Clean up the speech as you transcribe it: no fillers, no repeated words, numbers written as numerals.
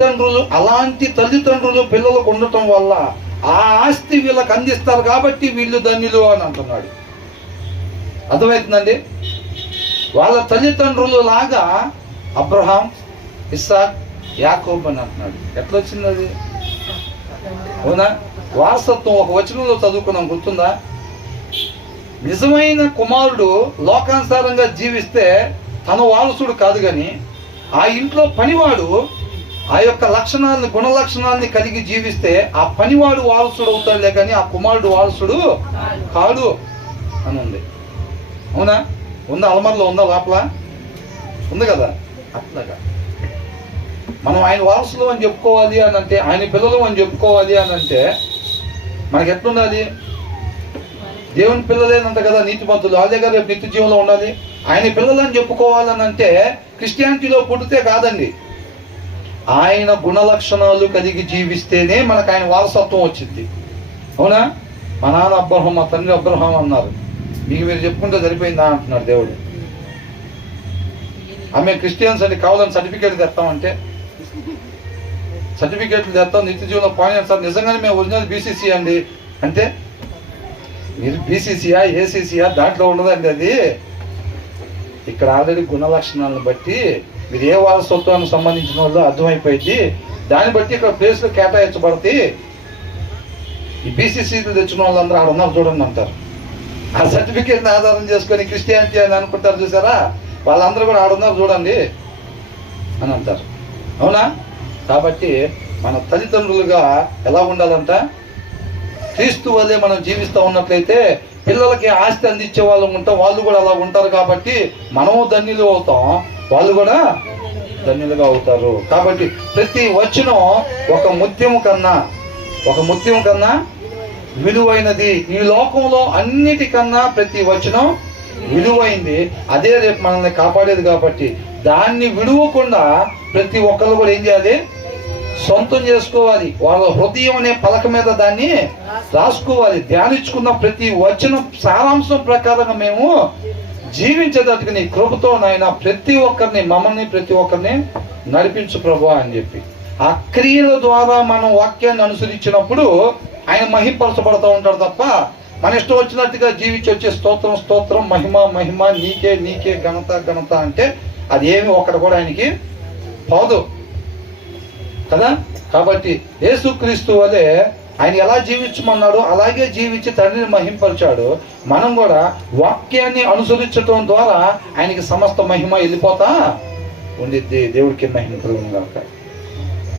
అలాంటి తల్లిదండ్రులు పిల్లలకు ఉండటం వల్ల ఆ ఆస్తి వీళ్ళకి అందిస్తారు కాబట్టి వీళ్ళు ధన్యులు అని అంటున్నాడు. అర్థమవుతుందండి? వాళ్ళ తల్లిదండ్రులు లాగా అబ్రహాం, ఇస్సాక్, యాకోబు అని అంటున్నాడు. ఎట్లా వచ్చింది అది? అవునా? వారసత్వం ఒక వచనంలో చదువుకున్నాం, గుర్తుందా? నిజమైన కుమారుడు లోకానుసారంగా జీవిస్తే తన వారసుడు కాదు, కానీ ఆ ఇంట్లో పనివాడు ఆ యొక్క లక్షణాలని, గుణ లక్షణాలని కలిగి జీవిస్తే ఆ పనివాడు వారసుడు అవుతాడులే, కానీ ఆ కుమారుడు వారసుడు కాడు అని ఉంది. అవునా? ఉందా? అలమరలో ఉందా? లోపల ఉంది కదా. అట్లాగా మనం ఆయన వారసులు అని చెప్పుకోవాలి అని అంటే, ఆయన పిల్లలు అని చెప్పుకోవాలి అని అంటే మనకి ఎట్లుండాలి? దేవుని పిల్లలేనంత కదా నీతిమంతులు, వాళ్ళ దగ్గర రేపు నిత్య జీవంలో ఉండాలి. ఆయన పిల్లలని చెప్పుకోవాలని అంటే క్రిస్టియానిటీలో పుట్టితే కాదండి, ఆయన గుణ లక్షణాలు కలిగి జీవిస్తేనే మనకు ఆయన వారసత్వం వచ్చింది. అవునా? మా నాన్న అబ్రహాం, మా తండ్రి అబ్రహాం అన్నారు, మీకు మీరు చెప్పుకుంటే సరిపోయిందా అంటున్నాడు దేవుడు. ఆమె క్రిస్టియన్స్ అని కావాలని సర్టిఫికేట్ తెస్తామంటే సర్టిఫికేట్లు తెస్తాం, నిత్య జీవనంలో పాయింట్ సార్ నిజంగానే మేము ఒరిజినల్ బీసీసీ అండి అంటే, మీరు బీసీసీయా ఏసీసీయా దాంట్లో ఉండదండి అది. ఇక్కడ ఆల్రెడీ గుణ లక్షణాలను బట్టి మీరు ఏ వారసత్వానికి సంబంధించిన వాళ్ళు అర్థమైపోయింది, దాన్ని బట్టి ఇక్కడ ప్లేస్లు కేటాయించబడతాయి. ఈ బీసీసీలు తెచ్చిన వాళ్ళందరూ ఆడ ఉన్నారు చూడండి అంటారు. ఆ సర్టిఫికేట్ని ఆధారం చేసుకొని క్రిస్టియానిటీ అని అనుకుంటారు, చూసారా? వాళ్ళందరూ కూడా ఆడున్నారు చూడండి అని అంటారు. అవునా? కాబట్టి మన తల్లిదండ్రులుగా ఎలా ఉండాలంట? క్రీస్తు వల్లే మనం జీవిస్తూ ఉన్నట్లయితే పిల్లలకి ఆస్తి అందించే వాళ్ళు ఉంటాం, వాళ్ళు కూడా అలా ఉంటారు. కాబట్టి మనము ధన్యులు అవుతాం, వాళ్ళు కూడా ధన్యులుగా అవుతారు. కాబట్టి ప్రతి వచనం ఒక ముత్యము కన్నా విలువైనది. ఈ లోకంలో అన్నిటికన్నా ప్రతి వచనం విలువైంది. అదే రేపు మనల్ని కాపాడేది. కాబట్టి దాన్ని విడువకుండా ప్రతి ఒక్కరు కూడా ఏం చేయాలి? సొంతం చేసుకోవాలి. వాళ్ళ హృదయం అనే పలక మీద దాన్ని రాసుకోవాలి. ధ్యానించుకున్న ప్రతి వచనం సారాంశం ప్రకారంగా మేము జీవించేటట్టుగా నీ కృపతో నాయన ప్రతి ఒక్కరిని, మమ్మల్ని ప్రతి ఒక్కరిని నడిపించు ప్రభువా అని చెప్పి ఆ క్రియల ద్వారా మనం వాక్యాన్ని అనుసరించినప్పుడు ఆయన మహిమపరచబడుతూ ఉంటాడు తప్ప మన ఇష్టం వచ్చినట్టుగా జీవించి వచ్చే స్తోత్రం స్తోత్రం, మహిమ మహిమ, నీకే నీకే, ఘనత ఘనత అంటే అది ఏమి ఒక్కటి కూడా ఆయనకి పోదు కదా. కాబట్టి యేసుక్రీస్తు వలె ఆయన ఎలా జీవించమన్నాడో అలాగే జీవించి తండ్రిని మహింపరిచాడు. మనం కూడా వాక్యాన్ని అనుసరించడం ద్వారా ఆయనకి సమస్త మహిమ వెళ్ళిపోతా ఉండిద్ది. దేవుడికి మహిమ కలుగును గాక.